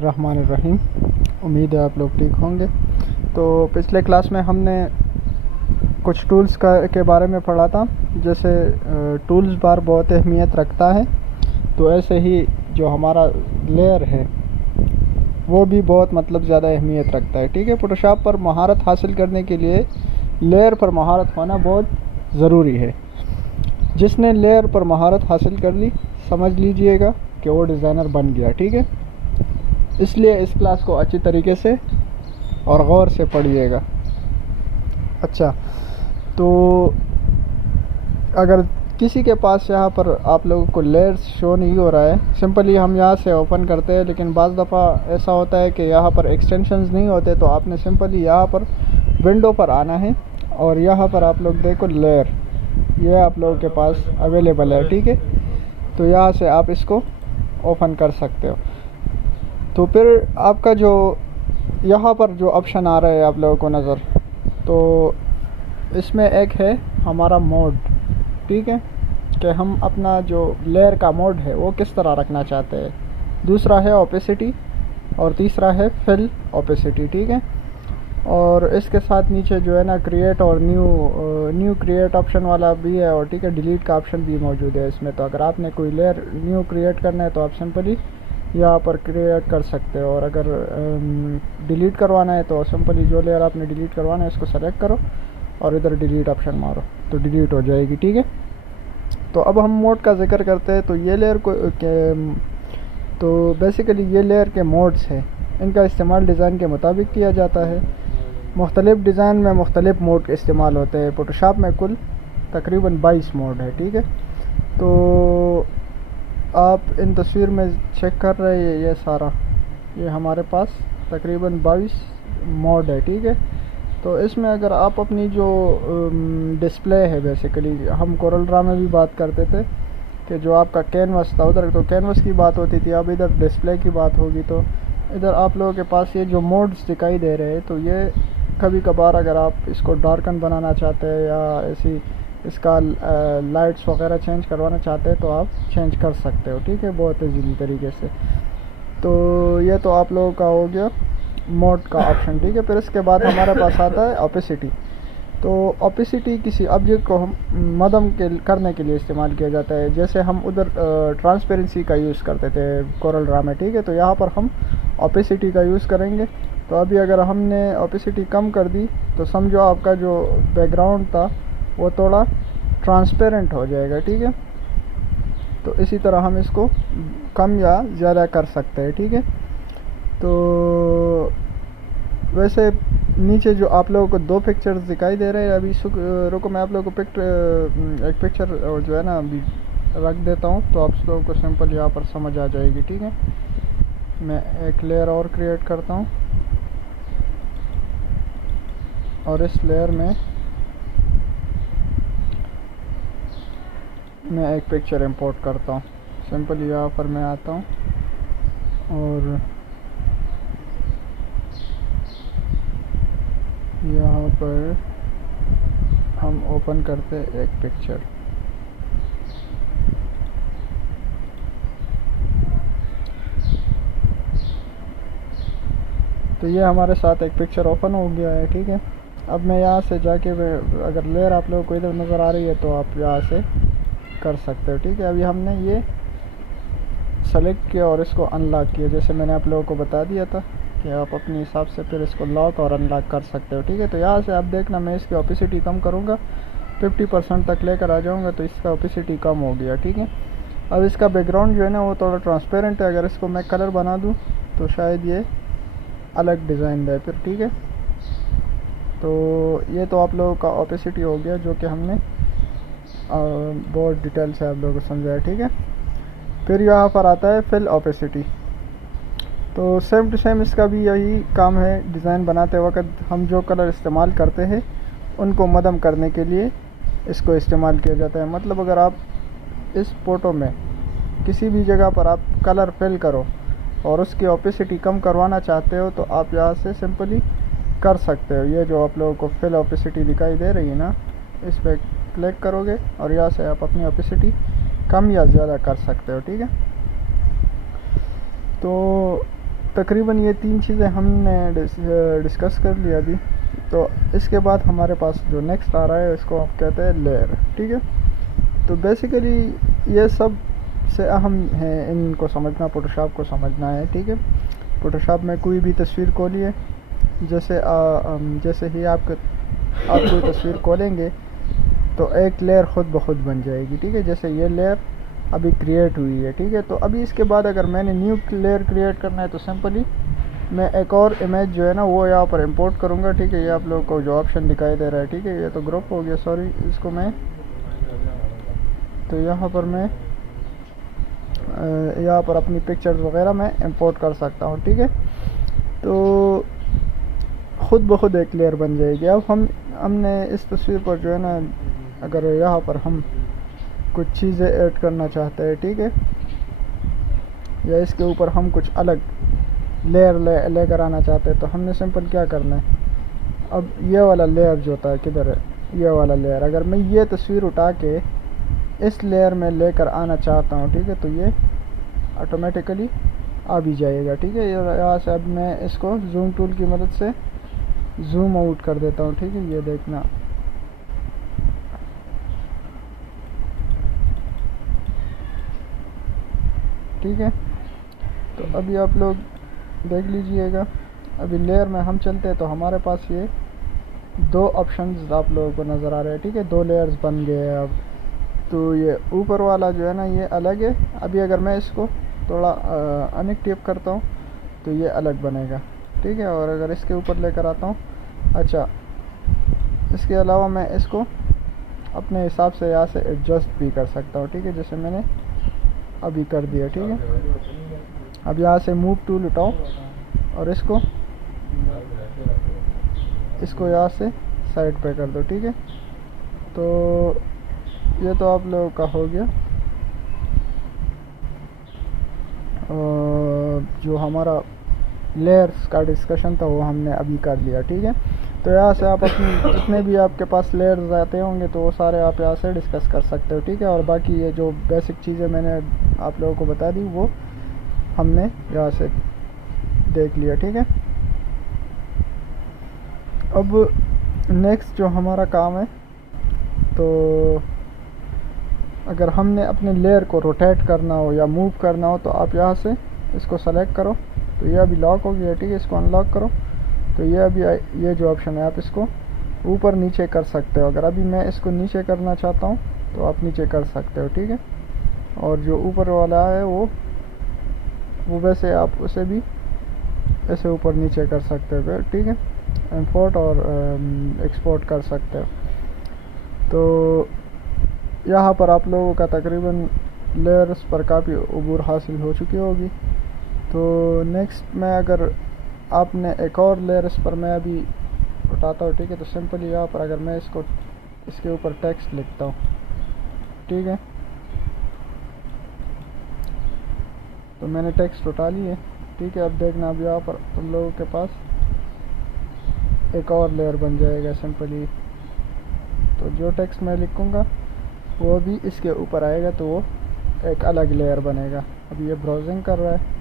बिस्मिल्लाहिर्रहमानिर्रहीम। उम्मीद है आप लोग ठीक होंगे। तो पिछले क्लास में हमने कुछ टूल्स के बारे में पढ़ा था। जैसे टूल्स बार बहुत अहमियत रखता है, तो ऐसे ही जो हमारा लेयर है वो भी बहुत ज़्यादा अहमियत रखता है। ठीक है, फोटोशॉप पर महारत हासिल करने के लिए लेयर पर महारत होना बहुत ज़रूरी है। जिसने लेयर पर महारत हासिल कर ली, समझ लीजिएगा कि वो डिज़ाइनर बन गया। ठीक है, इसलिए इस क्लास को अच्छी तरीके से और गौर से पढ़िएगा। अच्छा, तो अगर किसी के पास यहाँ पर आप लोगों को लेयर्स शो नहीं हो रहा है, सिंपली हम यहाँ से ओपन करते हैं, लेकिन बाज़ दफ़ा ऐसा होता है कि यहाँ पर एक्सटेंशंस नहीं होते, तो आपने सिंपली यहाँ पर विंडो पर आना है और यहाँ पर आप लोग देखो लेयर, ये आप लोगों के पास अवेलेबल है। ठीक है, तो यहाँ से आप इसको ओपन कर सकते हो। तो फिर आपका जो यहाँ पर जो ऑप्शन आ रहा है आप लोगों को नज़र, तो इसमें एक है हमारा मोड। ठीक है, कि हम अपना जो लेयर का मोड है वो किस तरह रखना चाहते हैं। दूसरा है ओपेसिटी और तीसरा है फिल ओपेसिटी। ठीक है, और इसके साथ नीचे जो है ना क्रिएट और न्यू क्रिएट ऑप्शन वाला भी है, और ठीक है डिलीट का ऑप्शन भी मौजूद है इसमें। तो अगर आपने कोई लेयर न्यू क्रिएट करना है तो आप सिंपली यहाँ पर क्रिएट कर सकते हो, और अगर डिलीट करवाना है तो सिंपली जो लेयर आपने डिलीट करवाना है इसको सेलेक्ट करो और इधर डिलीट ऑप्शन मारो तो डिलीट हो जाएगी। ठीक है, तो अब हम मोड का जिक्र करते हैं। तो ये लेयर तो बेसिकली ये लेयर के मोड्स हैं, इनका इस्तेमाल डिज़ाइन के मुताबिक किया जाता है। मुख्तलिफ़ डिज़ाइन में मुख्तलिफ़ मोड के इस्तेमाल होते हैं। फोटोशॉप में कुल तकरीबन 22 मोड है। ठीक है, तो आप इन तस्वीर में चेक कर रहे हैं, ये सारा ये हमारे पास तकरीबन 22 मोड है। ठीक है, तो इसमें अगर आप अपनी जो डिस्प्ले है, बेसिकली हम कोरल ड्रा में भी बात करते थे कि जो आपका कैनवस था उधर तो कैनवस की बात होती थी, अब इधर डिस्प्ले की बात होगी। तो इधर आप लोगों के पास ये जो मोड्स दिखाई दे रहे हैं, तो ये कभी कभार अगर आप इसको डार्कन बनाना चाहते हैं या ऐसी इसका लाइट्स वगैरह चेंज करवाना चाहते हैं तो आप चेंज कर सकते हो। ठीक है, बहुत ईजीली तरीके से। तो ये तो आप लोगों का हो गया मोड का ऑप्शन। ठीक है, फिर इसके बाद हमारे पास आता है ओपेसिटी। तो ओपेसिटी किसी ऑब्जेक्ट को हम मध्यम करने के लिए इस्तेमाल किया जाता है। जैसे हम उधर ट्रांसपेरेंसी का यूज़ करते थे कोरल ड्रा में। ठीक है, तो यहाँ पर हम ओपेसिटी का यूज़ करेंगे। तो अभी अगर हमने ओपेसिटी कम कर दी तो समझो आपका जो बैकग्राउंड था वो थोड़ा ट्रांसपेरेंट हो जाएगा। ठीक है, तो इसी तरह हम इसको कम या ज़्यादा कर सकते हैं। ठीक है, तो वैसे नीचे जो आप लोगों को 2 पिक्चर्स दिखाई दे रहे हैं, अभी रुको मैं आप लोगों को एक पिक्चर जो है ना अभी रख देता हूँ, तो आप लोगों को सिंपल यहाँ पर समझ आ जाएगी। ठीक है, मैं एक लेयर और क्रिएट करता हूँ और इस लेयर में मैं एक पिक्चर इंपोर्ट करता हूँ। सिंपल यहाँ पर मैं आता हूँ और यहाँ पर हम ओपन करते हैं एक पिक्चर। तो ये हमारे साथ एक पिक्चर ओपन हो गया है। ठीक है, अब मैं यहाँ से जाके अगर लेयर आप लोगों को इधर नज़र आ रही है तो आप यहाँ से कर सकते हो। ठीक है, अभी हमने ये सेलेक्ट किया और इसको अनलॉक किया, जैसे मैंने आप लोगों को बता दिया था कि आप अपने हिसाब से फिर इसको लॉक और अनलॉक कर सकते हो। ठीक है, तो यहाँ से आप देखना मैं इसकी ओपेसिटी कम करूँगा, 50% तक लेकर आ जाऊँगा तो इसका ओपेसिटी कम हो गया। ठीक है, अब इसका बैकग्राउंड जो है ना वो थोड़ा ट्रांसपेरेंट है। अगर इसको मैं कलर बना दूँ तो शायद ये अलग डिज़ाइन दे फिर। ठीक है, तो ये तो आप लोगों का ओपेसिटी हो गया जो कि हमने बहुत डिटेल से आप लोगों को समझाया। ठीक है, फिर यहाँ पर आता है फिल ओपेसिटी। तो सेम टू सेम इसका भी यही काम है। डिज़ाइन बनाते वक्त हम जो कलर इस्तेमाल करते हैं उनको मध्यम करने के लिए इसको इस्तेमाल किया जाता है। मतलब अगर आप इस फ़ोटो में किसी भी जगह पर आप कलर फिल करो और उसकी ओपेसिटी कम करवाना चाहते हो तो आप यहाँ से सिंपली कर सकते हो। ये जो आप लोगों को फिल ओपेसिटी दिखाई दे रही है ना, इस पर क्लिक करोगे और यहाँ से आप अपनी ओपेसिटी कम या ज़्यादा कर सकते हो। ठीक है, तो तकरीबन ये 3 चीज़ें हमने डिस्कस कर लिया अभी। तो इसके बाद हमारे पास जो नेक्स्ट आ रहा है इसको आप कहते हैं लेयर, ठीक है। तो बेसिकली ये सब से अहम है इनको समझना, फोटोशॉप को समझना है, ठीक है। फोटोशॉप में कोई भी तस्वीर खोलिए, जैसे ही आप कोई तस्वीर खोलेंगे तो एक लेयर ख़ुद ब खुद बन जाएगी, ठीक है। जैसे ये लेयर अभी क्रिएट हुई है, ठीक है। तो अभी इसके बाद अगर मैंने न्यू लेयर क्रिएट करना है तो सिंपली मैं एक और इमेज जो है ना वो यहाँ पर इंपोर्ट करूँगा, ठीक है। ये आप लोगों को जो ऑप्शन दिखाई दे रहा है, ठीक है। ये तो ग्रुप हो गया, सॉरी, इसको मैं तो यहाँ पर मैं यहाँ पर अपनी पिक्चर्स वगैरह मैं इंपोर्ट कर सकता हूँ, ठीक है। तो ख़ुद ब खुद एक लेयर बन जाएगी। अब हमने इस तस्वीर पर जो है ना, अगर यहाँ पर हम कुछ चीज़ें ऐड करना चाहते हैं, ठीक है, या इसके ऊपर हम कुछ अलग लेयर लेकर आना चाहते हैं, तो हमने सिंपल क्या करना है, अब ये वाला लेयर जो होता है किधर है, ये वाला लेयर, अगर मैं ये तस्वीर उठा के इस लेयर में लेकर आना चाहता हूँ, ठीक है, तो ये ऑटोमेटिकली आ भी जाएगा, ठीक है। यहाँ से अब मैं इसको जूम टूल की मदद से जूम आउट कर देता हूँ, ठीक है। ये देखना, ठीक है। तो अभी आप लोग देख लीजिएगा, अभी लेयर में हम चलते हैं तो हमारे पास ये 2 ऑप्शंस आप लोगों को नज़र आ रहे हैं, ठीक है। 2 लेयर्स बन गए हैं अब। तो ये ऊपर वाला जो है ना ये अलग है। अभी अगर मैं इसको थोड़ा अनएक्टिव करता हूँ तो ये अलग बनेगा, ठीक है। और अगर इसके ऊपर लेकर आता हूँ, अच्छा, इसके अलावा मैं इसको अपने हिसाब से यहाँ से एडजस्ट भी कर सकता हूँ, ठीक है, जैसे मैंने अभी कर दिया, ठीक है। अब यहाँ से मूव टूल उठाओ और इसको यहाँ से साइड पे कर दो, ठीक है। तो ये तो आप लोगों का हो गया। जो हमारा लेयर्स का डिस्कशन था वो हमने अभी कर लिया, ठीक है। तो यहाँ से आप अपनी जितने भी आपके पास लेयर्स आते होंगे तो वो सारे आप यहाँ से डिस्कस कर सकते हो, ठीक है। और बाकी ये जो बेसिक चीज़ें मैंने आप लोगों को बता दी वो हमने यहाँ से देख लिया, ठीक है। अब नेक्स्ट जो हमारा काम है, तो अगर हमने अपने लेयर को रोटेट करना हो या मूव करना हो तो आप यहाँ से इसको सेलेक्ट करो, तो ये अभी लॉक हो गया, ठीक है। इसको अनलॉक करो तो ये अभी ये जो ऑप्शन है आप इसको ऊपर नीचे कर सकते हो। अगर अभी मैं इसको नीचे करना चाहता हूँ तो आप नीचे कर सकते हो, ठीक है। और जो ऊपर वाला है वो वैसे आप उसे भी ऐसे ऊपर नीचे कर सकते हो, ठीक है। इंपोर्ट और एक्सपोर्ट कर सकते हो। तो यहाँ पर आप लोगों का तकरीबन लेयर्स पर काफ़ी अबूर हासिल हो चुकी होगी। तो नेक्स्ट में अगर आपने एक और लेयर इस पर मैं अभी उठाता हूँ, ठीक है। तो सिंपली यहाँ पर अगर मैं इसके ऊपर टेक्स्ट लिखता हूँ, ठीक है, तो मैंने टेक्स्ट उठा लिए, ठीक है। अब देखना, अब यहाँ पर तुम लोगों के पास एक और लेयर बन जाएगा सिंपली। तो जो टेक्स्ट मैं लिखूँगा वो भी इसके ऊपर आएगा, तो वो एक अलग लेयर बनेगा। अब ये ब्राउजिंग कर रहा है,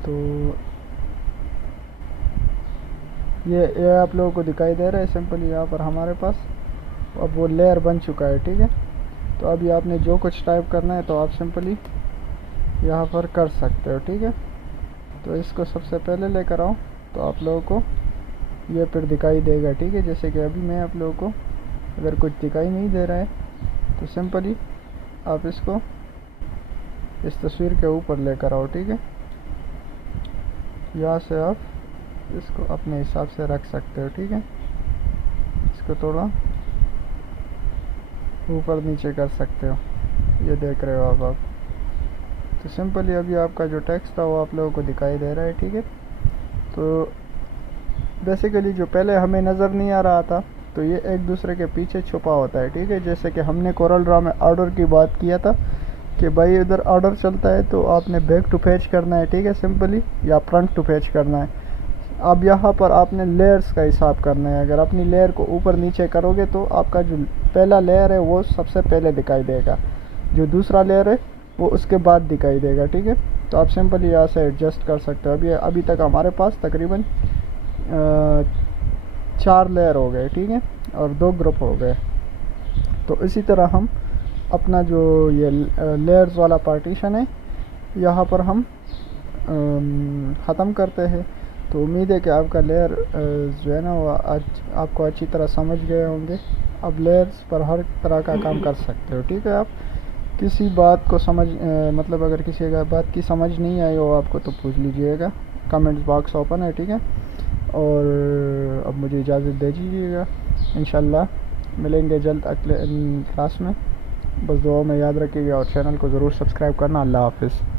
तो ये आप लोगों को दिखाई दे रहा है सिंपली यहाँ पर हमारे पास अब वो लेयर बन चुका है, ठीक है। तो अभी आपने जो कुछ टाइप करना है तो आप सिंपली यहाँ पर कर सकते हो, ठीक है। तो इसको सबसे पहले लेकर आओ तो आप लोगों को ये फिर दिखाई देगा, ठीक है। जैसे कि अभी मैं आप लोगों को अगर कुछ दिखाई नहीं दे रहा है तो सिंपली आप इसको इस तस्वीर के ऊपर लेकर आओ, ठीक है। यहाँ से आप इसको अपने हिसाब से रख सकते हो, ठीक है। इसको थोड़ा ऊपर नीचे कर सकते हो, ये देख रहे हो आप। तो सिंपली अभी आपका जो टेक्स्ट था वो आप लोगों को दिखाई दे रहा है, ठीक है। तो बेसिकली जो पहले हमें नज़र नहीं आ रहा था तो ये एक दूसरे के पीछे छुपा होता है, ठीक है। जैसे कि हमने कोरल ड्रॉ में ऑर्डर की बात किया था कि भाई इधर ऑर्डर चलता है तो आपने बैक टू पेज करना है, ठीक है, सिंपली, या फ्रंट टू पेज करना है। अब यहाँ पर आपने लेयर्स का हिसाब करना है। अगर अपनी लेयर को ऊपर नीचे करोगे तो आपका जो पहला लेयर है वो सबसे पहले दिखाई देगा। जो दूसरा लेयर है वो उसके बाद दिखाई देगा। ठीक है, तो आप सिंपली यहाँ से एडजस्ट कर सकते हो। अभी तक हमारे पास तकरीबन 4 लेयर हो गए। ठीक है, और 2 ग्रुप हो गए। तो इसी तरह हम अपना जो ये लेयर्स वाला पार्टीशन है यहाँ पर हम ख़त्म करते हैं। तो उम्मीद है कि आपका लेयर जो है ना वो आज आपको अच्छी तरह समझ गए होंगे। अब लेयर्स पर हर तरह का काम कर सकते हो। ठीक है, आप किसी बात को मतलब अगर किसी बात की समझ नहीं आई हो आपको तो पूछ लीजिएगा, कमेंट्स बॉक्स ओपन है। ठीक है, और अब मुझे इजाज़त दे दीजिएगा। इंशाल्लाह मिलेंगे जल्द अगले क्लास में। बस दुआ में याद रखिएगा और चैनल को ज़रूर सब्सक्राइब करना। अल्लाह हाफ़िज़।